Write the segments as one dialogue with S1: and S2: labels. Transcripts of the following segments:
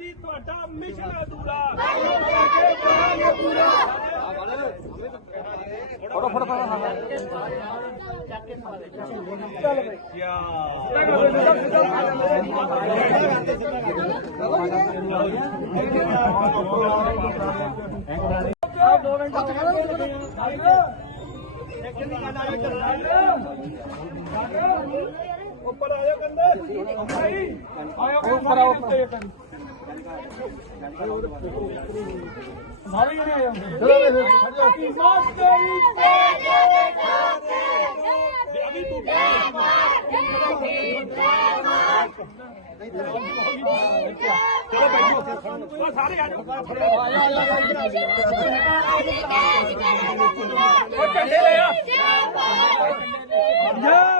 S1: ਜੀ ਤੁਹਾਡਾ ਮਿਸ਼ਨ ਅਧੂਰਾ। ਉੱਪਰ ਆ ਜਾ ਕੰਦੇ ਆਇਆ ਉੱਪਰ ਆਓ ਸਾਰੇ ਜਣੇ ਆ ਜਾਂਦੇ ਮਾਸਟਰੀ ਅਭੀ ਤੂੰ ਚਲੋ ਬੈਠੋ ਸਾਰੇ ਆ ਜਾਓ ਉਹ ਝੰਡੇ ਲੈ ਆ। ਜੈ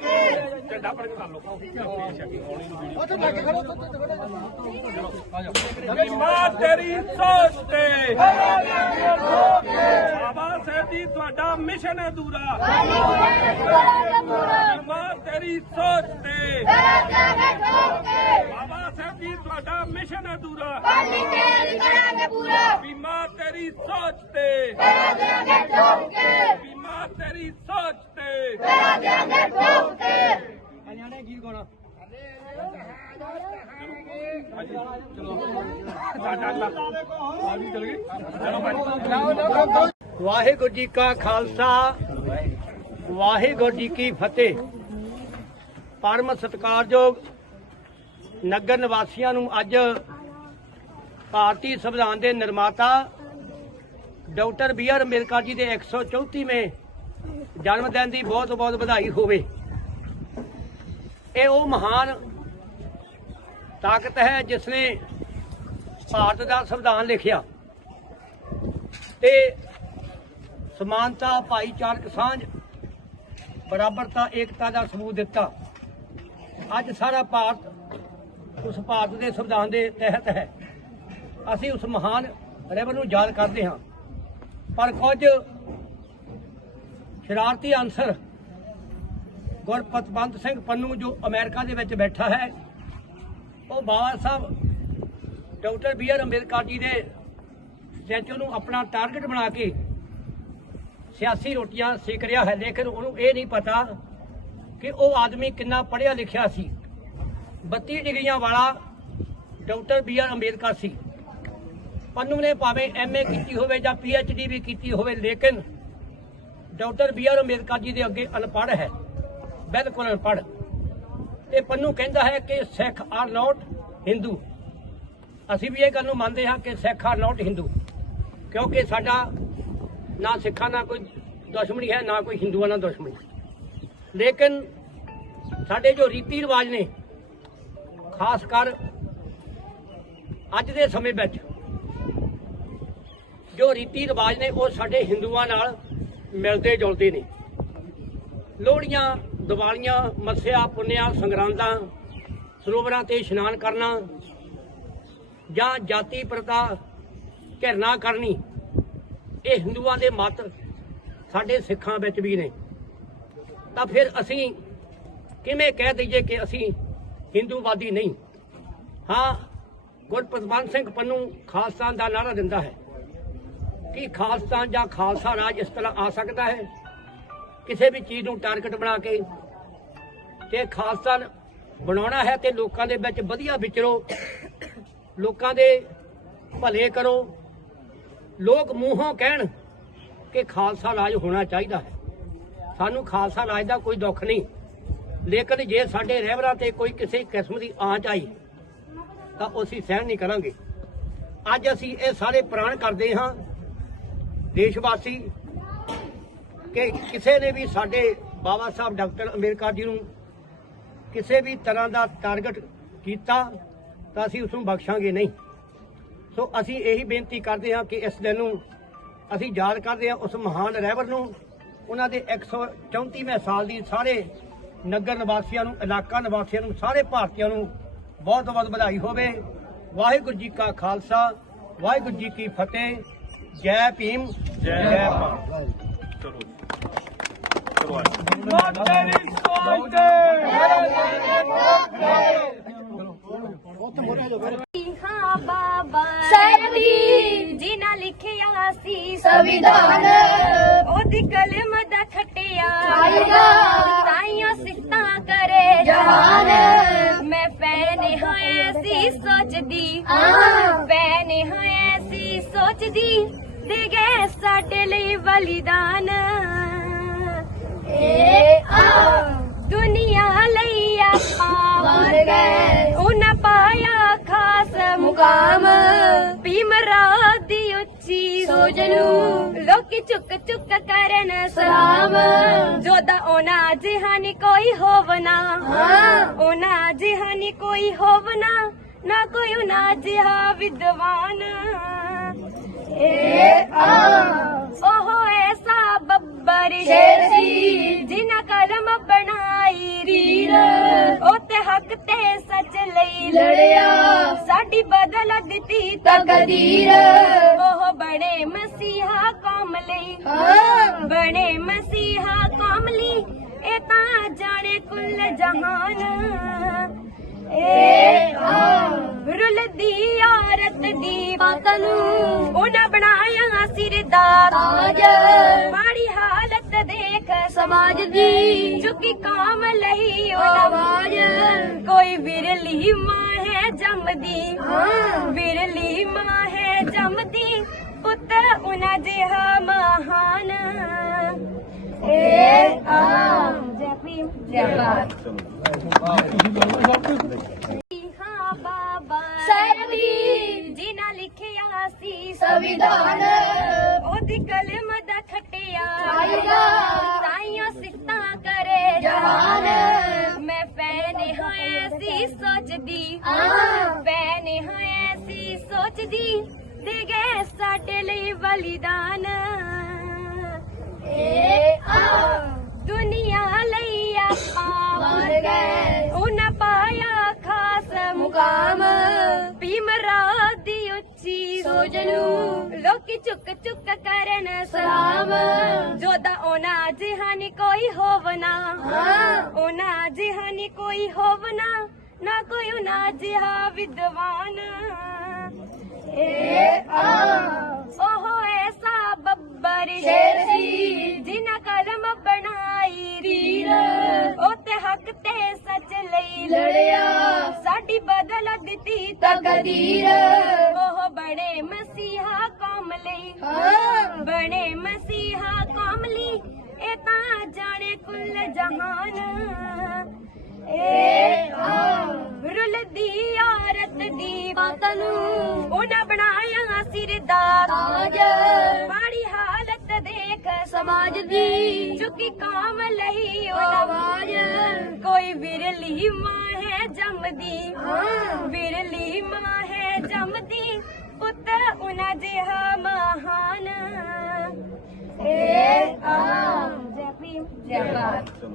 S1: ਝੰਡਾ ਪਰ ਕਰ ਲਓ। ਮਾਂ ਤੇਰੀ ਸੋਚ ਤੇ। ਬਾਬਾ ਸਾਹਿਬ ਜੀ ਤੁਹਾਡਾ ਮਿਸ਼ਨ ਅਧੂਰਾ। ਮਾਂ ਤੇਰੀ ਸੋਚ ਤੇ। ਬਾਬਾ ਸਾਹਿਬ ਜੀ ਤੁਹਾਡਾ ਮਿਸ਼ਨ ਅਧੂਰਾ। ਬੀਮਾ ਤੇਰੀ ਸੋਚ ਤੇ। ਬੀਮਾ ਤੇਰੀ ਸੋਚ ਤੇ ਹਰਿਆਣੇ ਗੀਤ ਗਾਉਣਾ ਸਾਡਾ ਅੱਲਾ ਆ ਵੀ ਚਲ ਗਈ ਚਲੋ ਭਾਈ
S2: ਵਾਹਿਗੁਰੂ ਜੀ ਕਾ ਖਾਲਸਾ, ਵਾਹਿਗੁਰੂ ਜੀ ਕੀ ਫਤਿਹ। ਪਰਮ ਸਤਿਕਾਰਯੋਗ ਨਗਰ ਨਿਵਾਸੀਆਂ ਨੂੰ ਅੱਜ ਭਾਰਤੀ ਸੰਵਿਧਾਨ ਦੇ ਨਿਰਮਾਤਾ doctor B R Ambedkar ji ਦੇ 134ਵੇਂ ਜਨਮ ਦਿਨ ਦੀ ਬਹੁਤ ਬਹੁਤ ਵਧਾਈ ਹੋਵੇ। ਇਹ ਉਹ ਮਹਾਨ ਤਾਕਤ ਹੈ ਜਿਸ ਨੇ ਭਾਰਤ ਦਾ ਸੰਵਿਧਾਨ ਲਿਖਿਆ। ਤੇ ਸਮਾਨਤਾ, ਭਾਈਚਾਰਕ ਸਾਂਝ, ਬਰਾਬਰਤਾ, ਏਕਤਾ ਦਾ ਸਬੂਤ ਦਿੱਤਾ। ਅੱਜ ਸਾਰਾ ਭਾਰਤ ਉਸ ਭਾਰਤ ਦੇ ਸੰਵਿਧਾਨ ਦੇ ਤਹਿਤ ਹੈ। ਅਸੀਂ ਉਸ ਮਹਾਨ ਰੇਵਨ ਨੂੰ ਯਾਦ ਕਰਦੇ ਹਾਂ। ਪਰ ਕੁਝ ਸ਼ਰਾਰਤੀ ਅਨਸਰ ਗੁਰਪਤਵੰਤ ਸਿੰਘ ਪੰਨੂ, ਜੋ ਅਮਰੀਕਾ ਦੇ ਵਿੱਚ ਬੈਠਾ ਹੈ ਉਹ Baba Sahib, doctor B R Ambedkar ji ਦੇ ਸਟੈਚੂ ਨੂੰ ਆਪਣਾ ਟਾਰਗੇਟ ਬਣਾ ਕੇ ਸਿਆਸੀ ਰੋਟੀਆਂ ਸੇਕ ਰਿਹਾ ਹੈ, ਲੇਕਿਨ ਉਹਨੂੰ ਇਹ ਨਹੀਂ ਪਤਾ ਕਿ ਉਹ ਆਦਮੀ ਕਿੰਨਾ ਪੜ੍ਹਿਆ ਲਿਖਿਆ ਸੀ। 32 ਡਿਗਰੀਆਂ ਵਾਲਾ ਡਾਕਟਰ ਬੀ ਆਰ ਅੰਬੇਦਕਰ ਸੀ। ਪੰਨੂ ਨੇ ਭਾਵੇਂ ਐਮਏ ਕੀਤੀ ਹੋਵੇ ਜਾਂ ਪੀਐਚਡੀ ਵੀ ਕੀਤੀ ਹੋਵੇ, ਲੇਕਿਨ doctor B R Ambedkar ji ਦੇ ਅੱਗੇ ਅਨਪੜ੍ਹ ਹੈ। ਬਿਲਕੁਲ ਅਨਪੜ੍ਹ। ਤੇ ਪੰਨੂ ਕਹਿੰਦਾ ਹੈ ਕਿ ਸਿੱਖ ਆਰ ਨਾਟ ਹਿੰਦੂ ਅਸੀਂ ਵੀ ਇਹ ਗੱਲ ਨੂੰ ਮੰਨਦੇ ਹਾਂ ਕਿ ਸਿੱਖ ਆਰ ਨਾਟ ਹਿੰਦੂ ਕਿਉਂਕਿ ਸਾਡਾ ਨਾ ਸਿੱਖਾਂ ਨਾਲ ਕੋਈ ਦੁਸ਼ਮਣੀ ਹੈ, ਨਾ ਕੋਈ ਹਿੰਦੂਆਂ ਨਾਲ ਦੁਸ਼ਮਣੀ। ਲੇਕਿਨ ਸਾਡੇ ਜੋ ਰੀਤੀ ਰਿਵਾਜ ਨੇ, ਖਾਸ ਕਰ ਅੱਜ ਦੇ ਸਮੇਂ ਵਿੱਚ, ਜੋ ਰੀਤੀ ਰਿਵਾਜ ਨੇ ਉਹ ਸਾਡੇ ਹਿੰਦੂਆਂ ਨਾਲ ਮਿਲਦੇ ਜੁਲਦੇ ਨੇ। ਲੋਹੜੀਆਂ ਦੀਵਾਲੀਆਂ, ਮੱਸਿਆ, ਪੁੰਨਿਆ, ਸੰਗਰਾਂਦਾਂ, ਸਰੋਵਰਾਂ ਤੇ ਇਸ਼ਨਾਨ ਕਰਨਾ ਜਾਂ ਜਾਤੀ ਪ੍ਰਤਾ ਘਿਰਨਾ ਕਰਨੀ, ਇਹ ਹਿੰਦੂਆਂ ਦੇ ਮਤ ਸਾਡੇ ਸਿੱਖਾਂ ਵਿੱਚ ਵੀ ਨੇ। ਤਾਂ ਫਿਰ ਅਸੀਂ ਕਿਵੇਂ ਕਹਿ ਦਈਏ ਕਿ ਅਸੀਂ ਹਿੰਦੂਵਾਦੀ ਨਹੀਂ? ਹਾਂ ਗੁਰਪਤਵੰਤ ਸਿੰਘ ਪੰਨੂ ਖਾਲਸਾ ਦਾ ਨਾਰਾ ਦਿੰਦਾ ਹੈ ਕਿ ਖਾਲਸਾ ਜਾਂ ਖਾਲਸਾ ਰਾਜ ਇਸ ਤਰ੍ਹਾਂ ਆ ਸਕਦਾ ਹੈ। ਕਿਸੇ ਵੀ ਚੀਜ਼ ਨੂੰ ਟਾਰਗੇਟ ਬਣਾ ਕੇ ਤੇ ਖਾਲਸਾ ਬਣਾਉਣਾ ਹੈ ਤੇ ਲੋਕਾਂ ਦੇ ਵਿੱਚ ਵਧੀਆ ਵਿਚਰੋ, ਲੋਕਾਂ ਦੇ ਭਲੇ ਕਰੋ। ਲੋਕ ਮੂੰਹੋਂ ਕਹਿਣ ਕਿ ਖਾਲਸਾ ਰਾਜ ਹੋਣਾ ਚਾਹੀਦਾ ਹੈ। ਸਾਨੂੰ ਖਾਲਸਾ ਰਾਜ ਦਾ ਕੋਈ ਦੁੱਖ ਨਹੀਂ। ਲੇਕਿਨ ਜੇ ਸਾਡੇ ਰਹਿਬਰਾਂ ਤੇ ਕੋਈ ਕਿਸੇ ਕਿਸਮ ਦੀ ਆਂਚ ਆਈ, ਤਾਂ ਅਸੀਂ ਸਹਿਣ ਨਹੀਂ ਕਰਾਂਗੇ। ਅੱਜ ਅਸੀਂ ਇਹ ਸਾਰੇ ਪ੍ਰਾਣ ਕਰਦੇ ਹਾਂ। ਦੇਸ਼ ਵਾਸੀ ਕਿ ਕਿਸੇ ਨੇ ਵੀ ਸਾਡੇ ਬਾਬਾ ਸਾਹਿਬ ਡਾਕਟਰ ਅੰਬੇਦਕਰ ਜੀ ਨੂੰ ਕਿਸੇ ਵੀ ਤਰ੍ਹਾਂ ਦਾ ਟਾਰਗੇਟ ਕੀਤਾ ਤਾਂ ਅਸੀਂ ਉਸ ਨੂੰ ਬਖਸ਼ਾਂਗੇ ਨਹੀਂ। ਸੋ ਅਸੀਂ ਇਹੀ ਬੇਨਤੀ ਕਰਦੇ ਹਾਂ ਕਿ ਇਸ ਦਿਨ ਨੂੰ ਅਸੀਂ ਯਾਦ ਕਰਦੇ ਹਾਂ ਉਸ ਮਹਾਨ ਰਹਿਬਰ ਨੂੰ, ਉਹਨਾਂ ਦੇ 134ਵੇਂ ਸਾਲ ਦੀ ਸਾਰੇ ਨਗਰ ਨਿਵਾਸੀਆਂ ਨੂੰ, ਇਲਾਕਾ ਨਿਵਾਸੀਆਂ ਨੂੰ, ਸਾਰੇ ਭਾਰਤੀਆਂ ਨੂੰ ਬਹੁਤ ਬਹੁਤ ਵਧਾਈ ਹੋਵੇ। ਵਾਹਿਗੁਰੂ ਜੀ ਕਾ ਖਾਲਸਾ, ਵਾਹਿਗੁਰੂ ਜੀ ਕੀ ਫਤਿਹ। ਜੈ ਭੀਮ, ਜੈ ਭਾਰਤ।
S1: ਤੇਰੀ ਸੋਚ
S3: ਹਾਂ ਬਾਬਾ
S4: ਸਾਹਿਬ ਦੀ
S3: ਜਿਨ੍ਹਾਂ ਲਿਖਿਆ ਸੀ
S4: ਸੰਵਿਧਾਨ
S3: ਉਹਦੀ ਕਲਮ ਦਾ ਖਟਿਆ
S4: ਆਏਗਾ।
S3: ਸਾਈਆਂ ਸਿੱਤਾਂ ਕਰੇ
S4: ਜਹਾਨ।
S3: ਮੈਂ ਪੈਨੇ ਹੋਏ ਸੀ ਸੋਚਦੀ। ਪੈਨੇ ਹੋਏ ਸੀ ਸੋਚਦੀ ਦੇ ਗਏ ਸਾਡੇ ਲਈ ਬਲੀਦਾਨ।
S4: ਏ ਆ
S3: ਦੁਨੀਆ ਲਈ ਆਪਾਂ
S4: ਮਰ ਗਏ
S3: ਉਹਨਾਂ ਪਾਇਆ ਖਾਸ ਮੁਕਾਮ। ਭੀਮ ਰਾਓ ਦੀ ਉੱਚੀ
S4: ਸੋਚ ਨੂੰ
S3: ਲੋਕੀ ਚੁੱਕ ਚੁੱਕ ਕਰਨ
S4: ਸਲਾਮ।
S3: ਜੋਦਾ ਉਹਨਾਂ ਜਿਹਾ ਨੀ ਕੋਈ ਹੋਵਨਾ। ਉਹਨਾਂ ਜਿਹਾ ਨੀ ਕੋਈ ਹੋਵਨਾ ਨਾ ਕੋਈ ਉਹਨਾਂ ਜਿਹਾ ਵਿਦਵਾਨ। ਬੱਬਰ
S4: ਸ਼ੇਰ ਸੀ।
S3: ਜਿਨ੍ਹਾਂ ਕਲਮ ਬਣਾਈ ਰੀਰ ਉਹ ਤੇ ਹੱਕ ਤੇ ਸੱਚ ਲਈ
S4: ਲੜਿਆ
S3: ਸਾਡੀ ਬਦਲ ਦਿੱਤੀ
S4: ਤਕਦੀਰ
S3: ਉਹ ਬਣੇ ਮਸੀਹਾ ਕੌਮ ਲਈ ਬਣੇ ਮਸੀਹਾ ਕੌਮ ਲਈ ਇਹ ਤਾਂ ਜਾਣੇ ਕੁੱਲ ਜਹਾਨ
S4: ਏ
S3: ਰੁਲਦੀ ਔਰਤ ਦੀ
S4: ਤਾਜ।
S3: ਮਾੜੀ ਹਾਲਤ ਦੇਖ
S4: ਸਮਾਜ ਦੀ
S3: ਚੁੱਕੀ ਕਾਮ ਲਈ ਉਹਨਾਂ
S4: ਆਵਾਜ਼।
S3: ਕੋਈ ਵਿਰਲੀ ਮਾਂ ਹੈ ਜੰਮਦੀ।
S4: ਹਾਂ।
S3: ਵਿਰਲੀ ਮਾਂ ਹੈ ਜੰਮਦੀ ਪੁੱਤ ਉਹਨਾਂ ਜਿਹਾ ਮਹਾਨ।
S4: ਏ ਆ
S3: ਜੈ ਭੀਮ
S4: ਜੈ ਭਾਰਤ
S3: ਹਾਂ ਬਾਬਾ
S4: ਸਾਹਿਬ ਦੀ
S3: ਜਿਨ੍ਹਾਂ ਲਿਖਿਆ ਸੀ
S4: ਸੰਵਿਧਾਨ।
S3: ਉਹਦੀ ਕਲਮ ਦਾ ਖਟਿਆ। ਸਾਈਆਂ ਸਿੱਤਾਂ ਕਰੇ
S4: ਜਹਾਨ।
S3: ਮੈਂ ਪੈਨੇ ਹੋਏ ਸੀ ਸੋਚਦੀ। ਪੈਨੇ ਹੋਏ ਸੀ ਸੋਚਦੀ ਦੇ ਗਏ ਸਾਡੇ ਲਈ ਬਲੀਦਾਨ ਉੱਚੀ
S4: ਸੋਚ ਨੂੰ
S3: ਲੋਕੀ ਚੁੱਕ ਚੁੱਕ ਕਰਨ
S4: ਸਲਾਮ।
S3: ਜੋਦਾ ਉਹਨਾਂ ਜਿਹਾ ਕੋਈ ਹੋਵਨਾ। ਉਹਨਾਂ ਜਿਹਾ ਕੋਈ ਹੋਵਨਾ। ਨਾ ਕੋਈ ਉਹਨਾਂ ਜਿਹਾ ਵਿਦਵਾਨ।
S4: ਏ ਆ।
S3: ਉਹ ਐਸਾ ਬੱਬਰ
S4: ਸ਼ੇਰ ਸੀ।
S3: ਜਿਨ੍ਹਾਂ ਕਲਮ ਬਣਾਈ ਰੀਰ ਉਹ ਤੇ ਹੱਕ ਤੇ ਸੱਚ ਲਈ
S4: ਲੜਿਆ।
S3: ਸਾਡੀ ਬਦਲ ਦਿੱਤੀ
S4: ਤਕਦੀਰ
S3: ਉਹ ਬੜੇ ਮਸੀਹਾ ਕੌਮ ਲਈ। ਬਣੇ ਮਸੀਹਾ ਕੌਮ ਲਈ। ਇਹ ਤਾਂ ਜਾਣੇ ਕੁੱਲ ਜਹਾਨ।
S4: ਆ
S3: ਰੁਲਦੀ ਔਰਤ ਦੀ
S4: ਪਤ ਨੂੰ
S3: ਉਹਨਾਂ ਬਣਾਇਆ ਸਿਰ ਦਾ
S4: ਤਾਜ।
S3: ਮਾੜੀ ਹਾਲਤ ਦੇਖ
S4: ਸਮਾਜ ਦੀ।
S3: ਚੁੱਕੀ ਕਾਮ ਲਈ
S4: ਆਵਾਜ਼
S3: ਕੋਈ ਵਿਰਲੀ ਮਾਂ ਹੈ ਜੰਮਦੀ। ਵਿਰਲੀ ਜਿਹਾ ਮਹਾਨ।
S4: ਏ ਆ
S3: ਜੈ ਭੀਮ
S4: ਜੈ ਭਾਰਤ